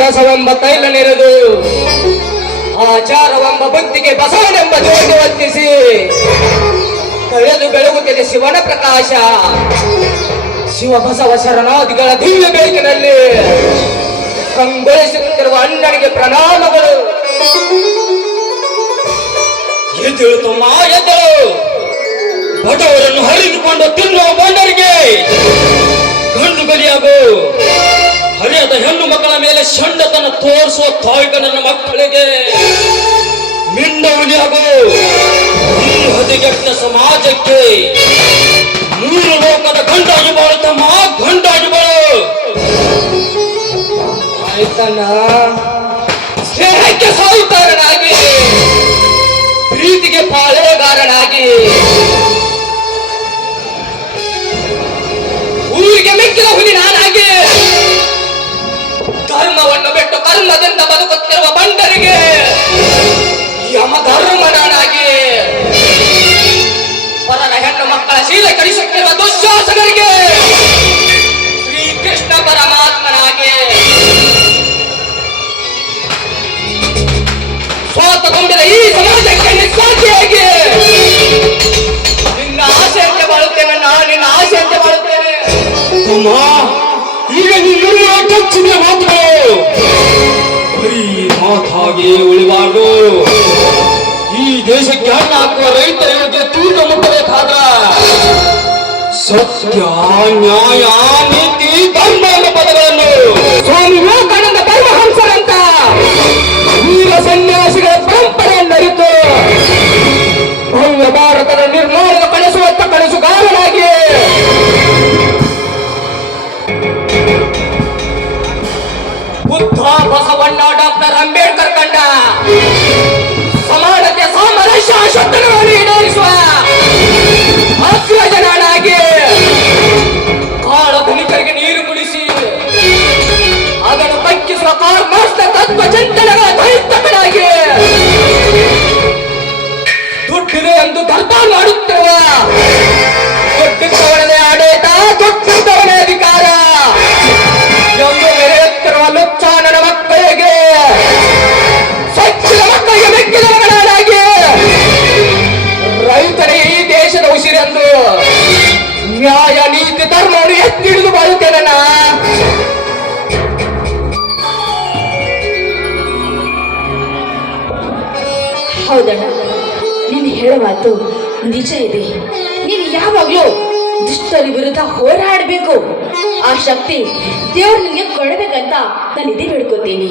ರಸವೆಂಬ ತೈಲ ನೆರೆದು ಆಚಾರವೆಂಬ ಬುದ್ಧಿಗೆ ಬಸವನೆಂಬ ಜ್ಯೋತಿ ವರ್ತಿಸಿ ಕಳೆದು ಬೆಳಗುತ್ತಿದೆ ಶಿವನ ಪ್ರಕಾಶ. ಶಿವ ಬಸವ ಶರಣಾದಿಗಳ ದಿವ್ಯ ಬೇಕಿನಲ್ಲಿ ಕಂಗೊಳಿಸುತ್ತಿರುವ ಅಣ್ಣನಿಗೆ ಪ್ರಣಾಮಗಳು. ಎದುಳು ತಮ್ಮ ಎದುಳು ಬಡವರನ್ನು ಹರಿದುಕೊಂಡು ತಿನ್ನುವ ಬಂಡರಿಗೆ ಗಂಡು ಬಲಿಯಾಗು. ಹರಿಯದ ಹೆಣ್ಣು ಮಕ್ಕಳ ಮೇಲೆ ಷಂಡತನ ತೋರಿಸುವ ತಾಯಿಗನ ಮಕ್ಕಳಿಗೆ ಮಿಂಡವಲಿಯಾಗು. ಈ ಹದಿಗೆಟ್ಟ ಸಮಾಜಕ್ಕೆ ಮೂರು ಲೋಕದ ಗಂಡಾಗಿ ಬಾಳುತ್ತಮ್ಮ, ಗಂಡಾಗಿ ಬಾಳು. ಆಯ್ತಣ್ಣ, ಸ್ನೇಹಕ್ಕೆ ಸಾಹುಕಾರನಾಗಿ, ಪ್ರೀತಿಗೆ ಪಾಳೆಗಾರನಾಗಿ, ಊರಿಗೆ ಮೆಕ್ಕಿದ ಹುಲಿ ನಾನಾಗಿ, ಧರ್ಮವನ್ನು ಬಿಟ್ಟು ಕರ್ಮದಿಂದ ಬದುಕುತ್ತಿರುವ ಬಂಡರಿಗೆ ಯಮ ಧರ್ಮನಾಗಿ, ಪರರ ಹೆಣ್ಣು ಮಕ್ಕಳ ಶೀಲ ಕಡಿಸುತ್ತಿರುವ ದುಶ್ಯಾಸಕರಿಗೆ ಶ್ರೀಕೃಷ್ಣ ಪರಮಾತ್ಮನಾಗಿ, ಸ್ವಾರ್ಥ ತುಂಬಿದ ಈ ಸಮಾಜಕ್ಕೆ ನಿಸ್ವಾರ್ಥಿಯಾಗಿ ನಿನ್ನ ಆಶೆಯಂತೆ ಬಾಳುತ್ತೇನೆ. ನಾನು ನಿನ್ನ ಆಶೆಯಂತೆ ಬಾಳುತ್ತೇನೆ. ಈಗ ನೀನು ಟಚ್ಚಿನ ಮಾತು ಬರೀ ಮಾತಾಗಿ ಉಳಿಬಾರ್ದು. ಈ ದೇಶಕ್ಕೆ ಹಣ್ಣು ಹಾಕುವ ರೈತರಿಗೆ ತೂಕ ಮುಟ್ಟಬೇಕಾದ ಸತ್ಯ, ನ್ಯಾಯ, ನೀತಿ, ಧರ್ಮ ಎಂಬ ಪದಗಳನ್ನು ಸ್ವಾಮಿ ವಿವೇಕಾನಂದ ಪರಮಹಂಸರಂತ ವೀರ ಸನ್ಯಾಸಿಗಳ ಪರಂಪರೆಯನ್ನರಿತು ಭವ್ಯ ಭಾರತದ ನಿರ್ಮಾಣದ ಕನಸುವತ್ತ ಕನಸುಗಾರನಾಗಿ ಬುದ್ಧ, ಬಸವಣ್ಣ, ಡಾಕ್ಟರ್ ಅಂಬೇಡ್ಕರ್ ಕಂಡ ಸಮಾನತೆ, ಸಾಮರಸ್ಯ, ಶತ್ರುಗಳನ್ನು ಈಡೇರಿಸುವ ಅಗ್ರಜನಾಗಿ ಕಾಳ ಧನಿಕರಿಗೆ ನೀರು ಕುಡಿಸಿ ಅದನ್ನು ತಗ್ಗಿಸುವ ಕಾರ್ಮಸ್ತ ತತ್ವ ಚಿಂತನೆಗಳ ದೈತ್ಯಕನಾಗಿ ದುಡ್ಡಿದೆ ಎಂದು ದರ್ಪ ಮಾಡುತ್ತಿರುವ ದುಡ್ಡಿದ್ದವನೇ ಆಡಳಿತ, ದುಡ್ಡಿದ್ದವನೇ ಅಧಿಕಾರ ಎಂದು ಮೆರೆಯುತ್ತಿರುವ ಲುಚ್ಚಾನನ ಮಕ್ಕಳಿಗೆ, ಸಚ್ಚಿನ ಮಕ್ಕಳಿಗೆ ಮೆಕ್ಕಿದವನಾಗಿ ರೈತರೇ ಈ ದೇಶದ ಉಸಿರೆಂದು ನ್ಯಾಯ, ನೀತಿ, ಧರ್ಮವನ್ನು ಎತ್ತಿಡಿದು ಬಾಳುತ್ತೇನೆ. ಹೌದಣ್ಣ, ನೀನು ಹೇಳೋ ಮಾತು ನಿಜ ಇದೆ. ನೀನು ಯಾವಾಗ್ಲೂ ದುಷ್ಟರ ವಿರುದ್ಧ ಹೋರಾಡಬೇಕು. ಆ ಶಕ್ತಿ ದೇವ್ರು ನಿನ್ಗೆ ಕೊಡಬೇಕಂತ ನಾನು ಇದೇ ಬೇಡ್ಕೋತೀನಿ.